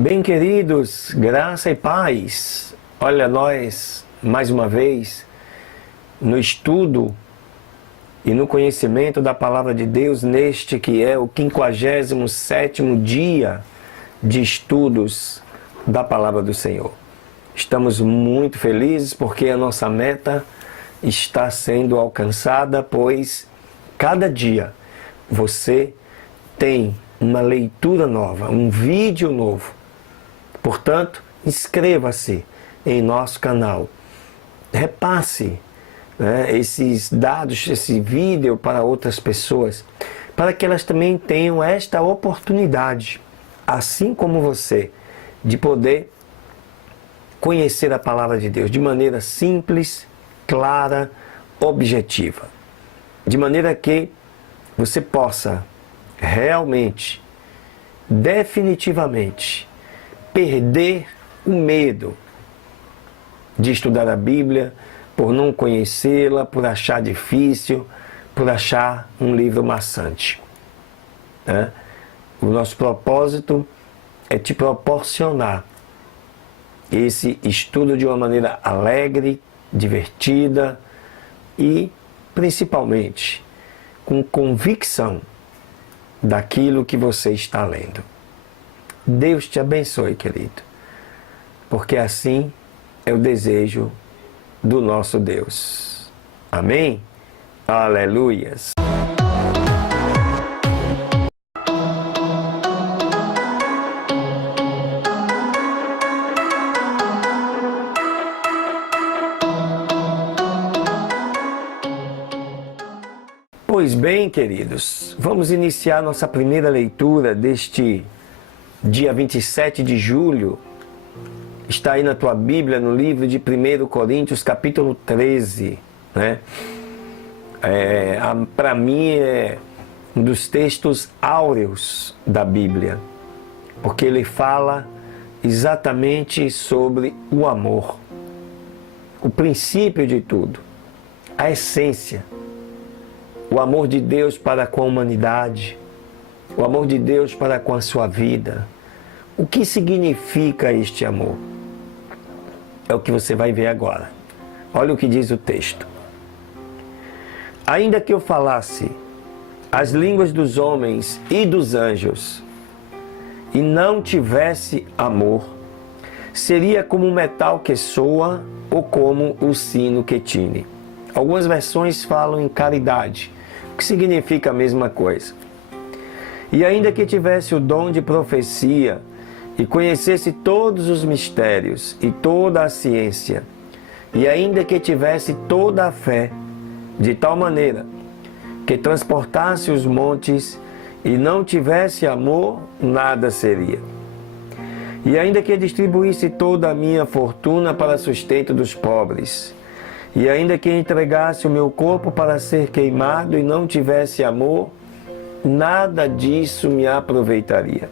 Bem, queridos, graça e paz. Olha nós, mais uma vez, no estudo e no conhecimento da Palavra de Deus, neste que é o 57º dia de estudos da Palavra do Senhor. Estamos muito felizes porque a nossa meta está sendo alcançada, pois cada dia você tem uma leitura nova, um vídeo novo. Portanto, inscreva-se em nosso canal, repasse esses dados, esse vídeo para outras pessoas, para que elas também tenham esta oportunidade, assim como você, de poder conhecer a Palavra de Deus de maneira simples, clara, objetiva. De maneira que você possa realmente, definitivamente, perder o medo de estudar a Bíblia, por não conhecê-la, por achar difícil, por achar um livro maçante. O nosso propósito é te proporcionar esse estudo de uma maneira alegre, divertida e, principalmente, com convicção daquilo que você está lendo. Deus te abençoe, querido, porque assim é o desejo do nosso Deus. Amém? Aleluias! Pois bem, queridos, vamos iniciar nossa primeira leitura deste dia 27 de julho. Está aí na tua Bíblia, no livro de 1 Coríntios, capítulo 13. Para mim é um dos textos áureos da Bíblia, porque ele fala exatamente sobre o amor, o princípio de tudo, a essência. O amor de Deus para com a humanidade, o amor de Deus para com a sua vida. O que significa este amor? É o que você vai ver agora. Olha o que diz o texto. Ainda que eu falasse as línguas dos homens e dos anjos, e não tivesse amor, seria como um metal que soa ou como o sino que tine. Algumas versões falam em caridade, que significa a mesma coisa. E ainda que tivesse o dom de profecia e conhecesse todos os mistérios e toda a ciência, e ainda que tivesse toda a fé, de tal maneira que transportasse os montes e não tivesse amor, nada seria. E ainda que distribuísse toda a minha fortuna para sustento dos pobres, e ainda que entregasse o meu corpo para ser queimado e não tivesse amor, nada disso me aproveitaria.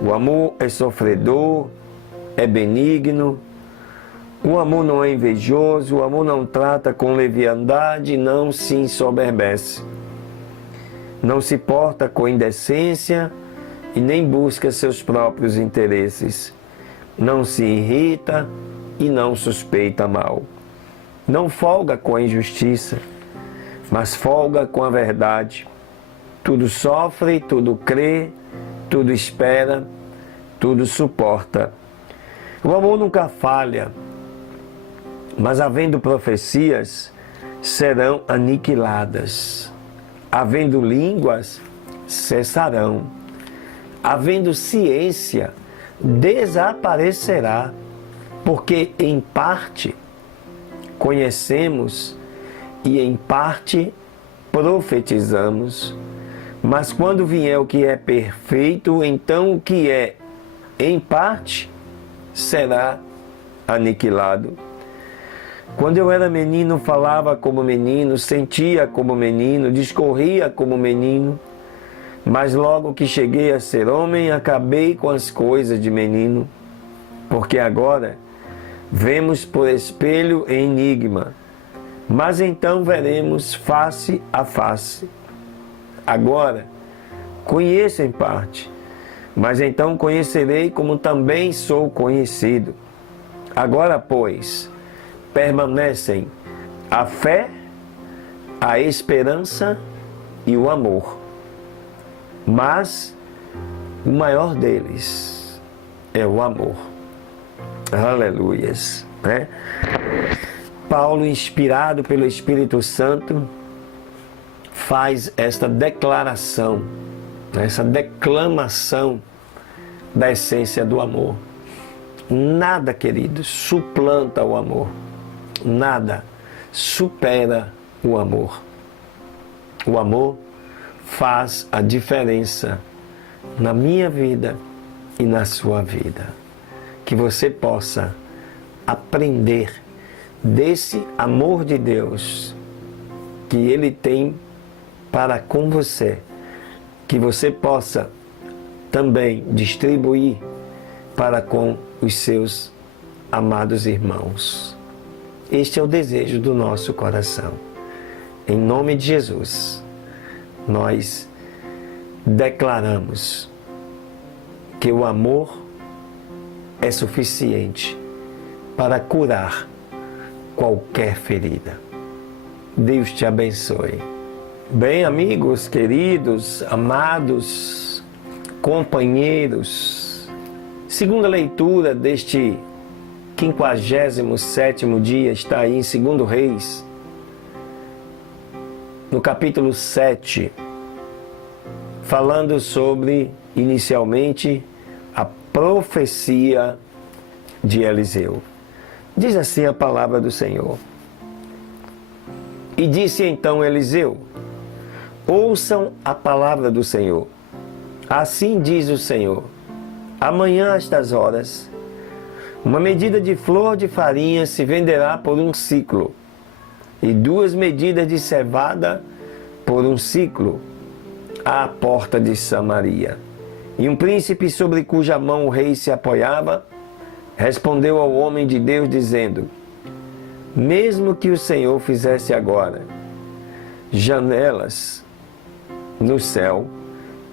O amor é sofredor, é benigno, o amor não é invejoso, o amor não trata com leviandade, não se ensoberbece, não se porta com indecência e nem busca seus próprios interesses, não se irrita e não suspeita mal. Não folga com a injustiça, mas folga com a verdade. Tudo sofre, tudo crê, tudo espera, tudo suporta. O amor nunca falha, mas havendo profecias, serão aniquiladas. Havendo línguas, cessarão. Havendo ciência, desaparecerá, porque em parte conhecemos e em parte profetizamos, mas quando vier o que é perfeito, então o que é em parte será aniquilado. Quando eu era menino, falava como menino, sentia como menino, discorria como menino, mas logo que cheguei a ser homem, acabei com as coisas de menino, porque agora vemos por espelho e enigma, mas então veremos face a face. Agora conheço em parte, Mas então conhecerei como também sou conhecido. Agora, pois, permanecem a fé, a esperança e o amor. Mas o maior deles é o amor. Aleluias, né? Paulo, inspirado pelo Espírito Santo, faz esta declaração, essa declamação da essência do amor. Nada, queridos, suplanta o amor. Nada supera o amor. O amor faz a diferença na minha vida e na sua vida. Que você possa aprender desse amor de Deus que Ele tem para com você. Que você possa também distribuir para com os seus amados irmãos. Este é o desejo do nosso coração. Em nome de Jesus, nós declaramos que o amor é suficiente para curar qualquer ferida. Deus te abençoe. Bem, amigos, queridos, amados, companheiros, segunda leitura deste 57º dia está aí em 2 Reis, no capítulo 7, falando sobre, inicialmente, a profecia de Eliseu. Diz assim a palavra do Senhor. E disse então Eliseu: ouçam a palavra do Senhor. Assim diz o Senhor: amanhã a estas horas, uma medida de flor de farinha se venderá por 1 siclo, e 2 medidas de cevada por 1 siclo, à porta de Samaria. E um príncipe sobre cuja mão o rei se apoiava, respondeu ao homem de Deus, dizendo: mesmo que o Senhor fizesse agora janelas no céu,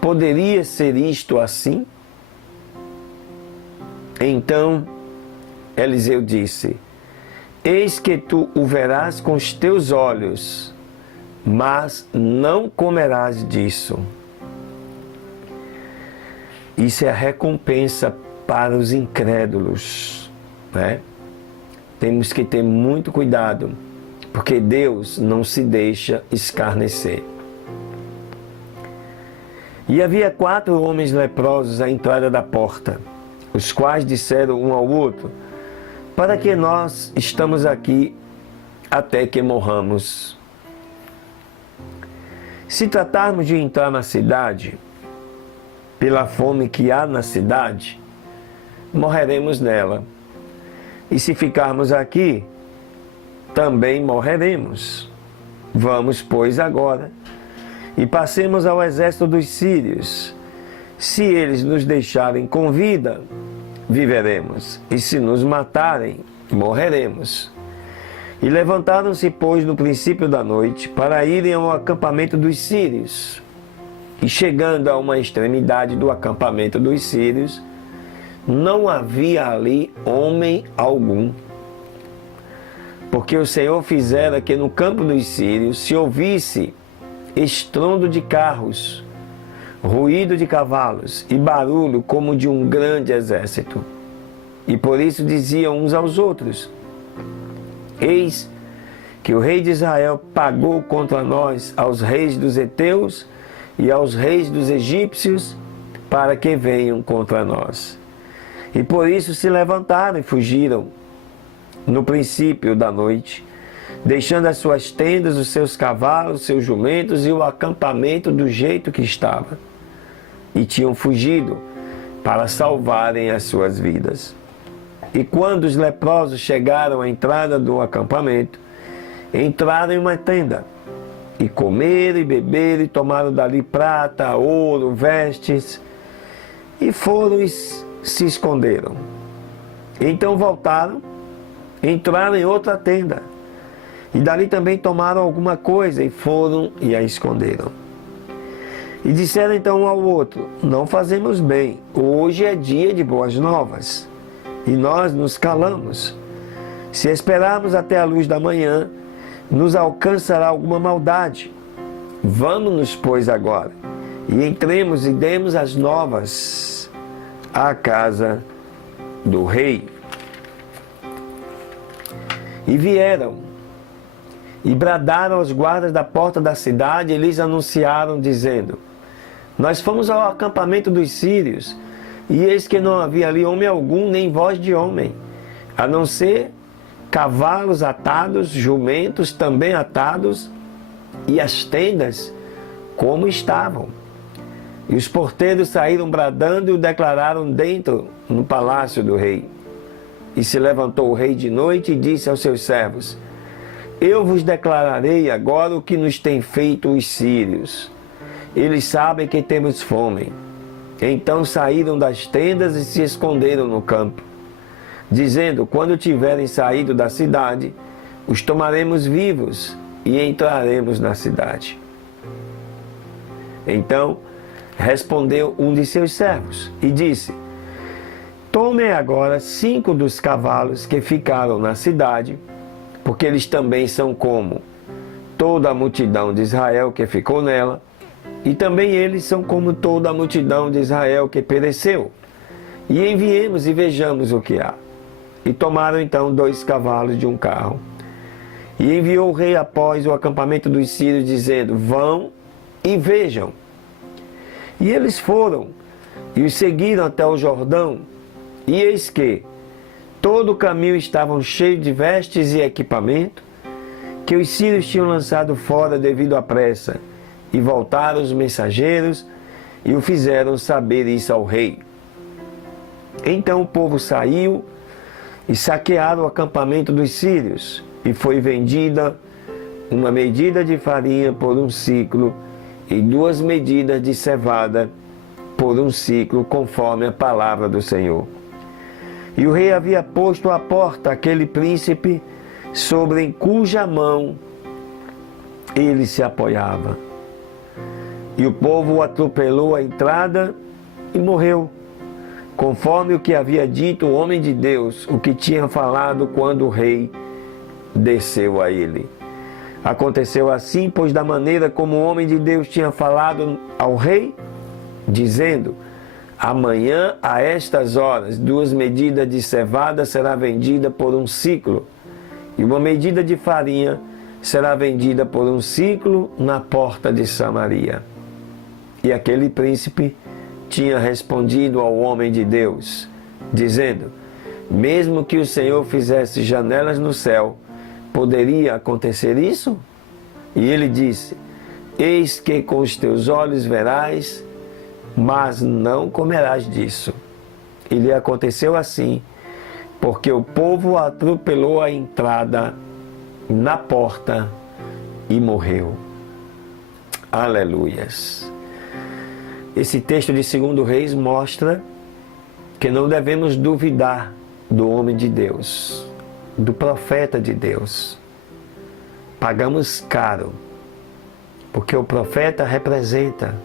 poderia ser isto assim? Então Eliseu disse: eis que tu o verás com os teus olhos, mas não comerás disso. Isso é a recompensa para os incrédulos, né? Temos que ter muito cuidado, porque Deus não se deixa escarnecer. E havia 4 homens leprosos à entrada da porta, os quais disseram um ao outro: para que nós estamos aqui até que morramos? Se tratarmos de entrar na cidade, pela fome que há na cidade, morreremos nela. E se ficarmos aqui, também morreremos. Vamos, pois, agora, e passemos ao exército dos sírios. Se eles nos deixarem com vida, viveremos, e se nos matarem, morreremos. E levantaram-se, pois, no princípio da noite, para irem ao acampamento dos sírios. E chegando a uma extremidade do acampamento dos sírios, não havia ali homem algum, porque o Senhor fizera que no campo dos sírios se ouvisse estrondo de carros, ruído de cavalos e barulho como de um grande exército. E por isso diziam uns aos outros: eis que o rei de Israel pagou contra nós aos reis dos heteus e aos reis dos egípcios para que venham contra nós. E por isso se levantaram e fugiram no princípio da noite, deixando as suas tendas, os seus cavalos, os seus jumentos e o acampamento do jeito que estava. E tinham fugido para salvarem as suas vidas. E quando os leprosos chegaram à entrada do acampamento, entraram em uma tenda, e comeram e beberam, e tomaram dali prata, ouro, vestes, e foram e se esconderam. Então voltaram, entraram em outra tenda, e dali também tomaram alguma coisa, e foram e a esconderam. E disseram então um ao outro: não fazemos bem, hoje é dia de boas novas, e nós nos calamos. Se esperarmos até a luz da manhã, nos alcançará alguma maldade. Vamos-nos, pois, agora, e entremos e demos as novas à casa do rei. E vieram, e bradaram aos guardas da porta da cidade, e lhes anunciaram, dizendo: nós fomos ao acampamento dos sírios, e eis que não havia ali homem algum, nem voz de homem, a não ser cavalos atados, jumentos também atados, e as tendas como estavam. E os porteiros saíram bradando e o declararam dentro no palácio do rei. E se levantou o rei de noite e disse aos seus servos: eu vos declararei agora o que nos têm feito os sírios. Eles sabem que temos fome. Então saíram das tendas e se esconderam no campo, dizendo: quando tiverem saído da cidade, os tomaremos vivos e entraremos na cidade. Então respondeu um de seus servos e disse: tomem agora 5 dos cavalos que ficaram na cidade, porque eles também são como toda a multidão de Israel que ficou nela, e também eles são como toda a multidão de Israel que pereceu. E enviemos e vejamos o que há. E tomaram então 2 cavalos de um carro. E enviou o rei após o acampamento dos sírios, dizendo: vão e vejam. E eles foram e os seguiram até o Jordão. E eis que todo o caminho estavam cheios de vestes e equipamento, que os sírios tinham lançado fora devido à pressa. E voltaram os mensageiros e o fizeram saber isso ao rei. Então o povo saiu e saquearam o acampamento dos sírios, e foi vendida uma medida de farinha por 1 siclo e 2 medidas de cevada por 1 siclo, conforme a palavra do Senhor. E o rei havia posto à porta aquele príncipe sobre em cuja mão ele se apoiava. E o povo o atropelou à entrada e morreu, conforme o que havia dito o homem de Deus, o que tinha falado quando o rei desceu a ele. Aconteceu assim, pois da maneira como o homem de Deus tinha falado ao rei, dizendo: amanhã a estas horas 2 medidas de cevada será vendida por 1 siclo, e 1 medida de farinha será vendida por 1 siclo na porta de Samaria. E aquele príncipe tinha respondido ao homem de Deus, dizendo: mesmo que o Senhor fizesse janelas no céu, poderia acontecer isso? E ele disse: eis que com os teus olhos verás, mas não comerás disso. E lhe aconteceu assim, porque o povo atropelou a entrada na porta e morreu. Aleluias. Esse texto de 2 Reis mostra que não devemos duvidar do homem de Deus, do profeta de Deus. Pagamos caro, porque o profeta representa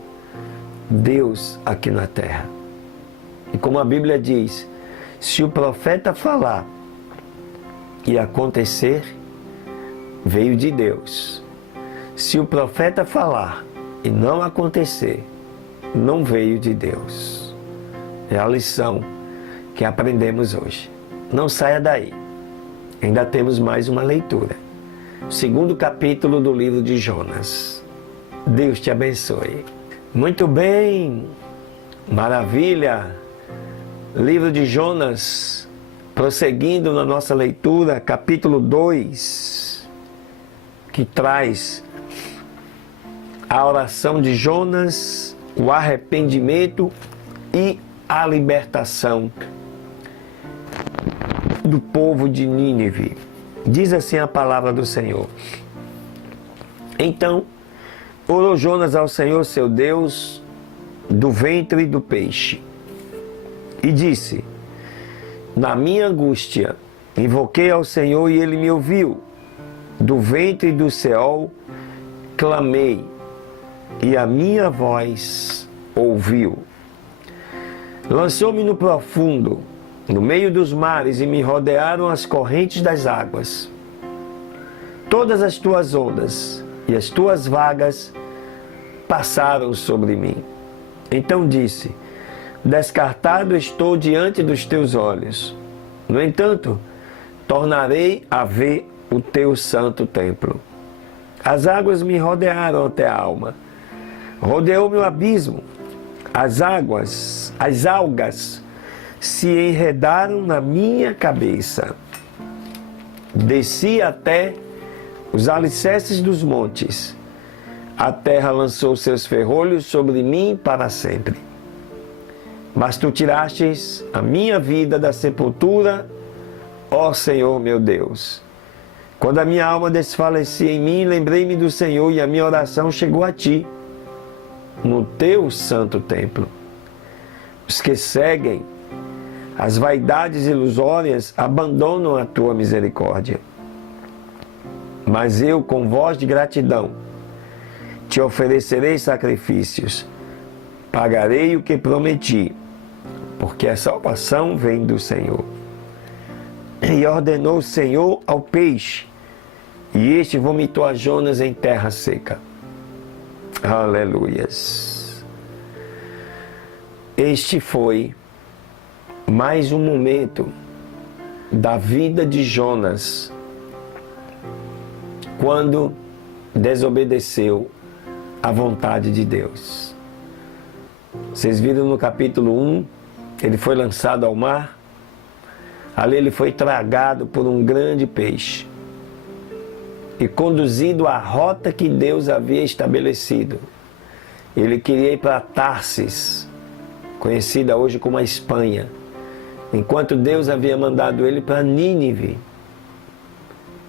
Deus aqui na terra. E como a Bíblia diz, se o profeta falar e acontecer, veio de Deus. Se o profeta falar e não acontecer, não veio de Deus. É a lição que aprendemos hoje. Não saia daí. Ainda temos mais uma leitura. 2º capítulo do livro de Jonas. Deus te abençoe. Muito bem. Maravilha. Livro de Jonas. Prosseguindo na nossa leitura, capítulo 2, que traz a oração de Jonas, o arrependimento e a libertação do povo de Nínive. Diz assim a palavra do Senhor: então orou Jonas ao Senhor seu Deus do ventre do peixe e disse: na minha angústia invoquei ao Senhor e ele me ouviu. Do ventre do Seol clamei e a minha voz ouviu. Lançou-me no profundo, no meio dos mares, e me rodearam as correntes das águas. Todas as tuas ondas e as tuas vagas passaram sobre mim. Então disse: descartado estou diante dos teus olhos. No entanto, tornarei a ver o teu santo templo. As águas me rodearam até a alma. Rodeou-me o abismo. As algas se enredaram na minha cabeça. Desci até os alicerces dos montes. A terra lançou seus ferrolhos sobre mim para sempre. Mas tu tirastes a minha vida da sepultura, ó Senhor meu Deus. Quando a minha alma desfalecia em mim, lembrei-me do Senhor e a minha oração chegou a ti, no teu santo templo. Os que seguem as vaidades ilusórias abandonam a tua misericórdia. Mas eu, com voz de gratidão, te oferecerei sacrifícios, pagarei o que prometi, porque a salvação vem do Senhor. E ordenou o Senhor ao peixe, e este vomitou a Jonas em terra seca. Aleluias. Este foi mais um momento da vida de Jonas, quando desobedeceu à vontade de Deus. Vocês viram no capítulo 1, ele foi lançado ao mar. Ali ele foi tragado por um grande peixe e conduzido à rota que Deus havia estabelecido. Ele queria ir para Tarsis, conhecida hoje como a Espanha, enquanto Deus havia mandado ele para Nínive,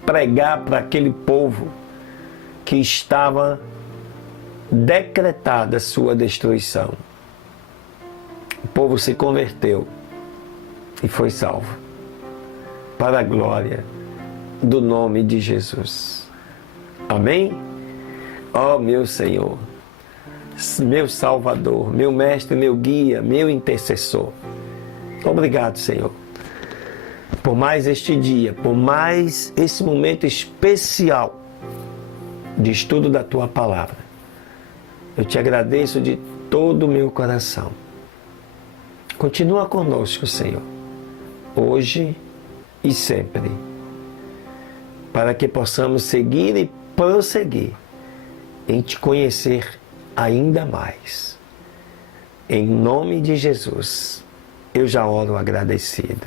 pregar para aquele povo que estava decretada a sua destruição. O povo se converteu e foi salvo, para a glória do nome de Jesus. Amém? Ó meu Senhor, meu Salvador, meu Mestre, meu Guia, meu Intercessor. Obrigado, Senhor, por mais este dia, por mais esse momento especial de estudo da Tua Palavra. Eu te agradeço de todo o meu coração. Continua conosco, Senhor, hoje e sempre, para que possamos seguir e prosseguir em Te conhecer ainda mais. Em nome de Jesus, eu já oro agradecido.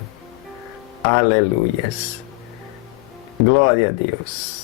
Aleluias. Glória a Deus.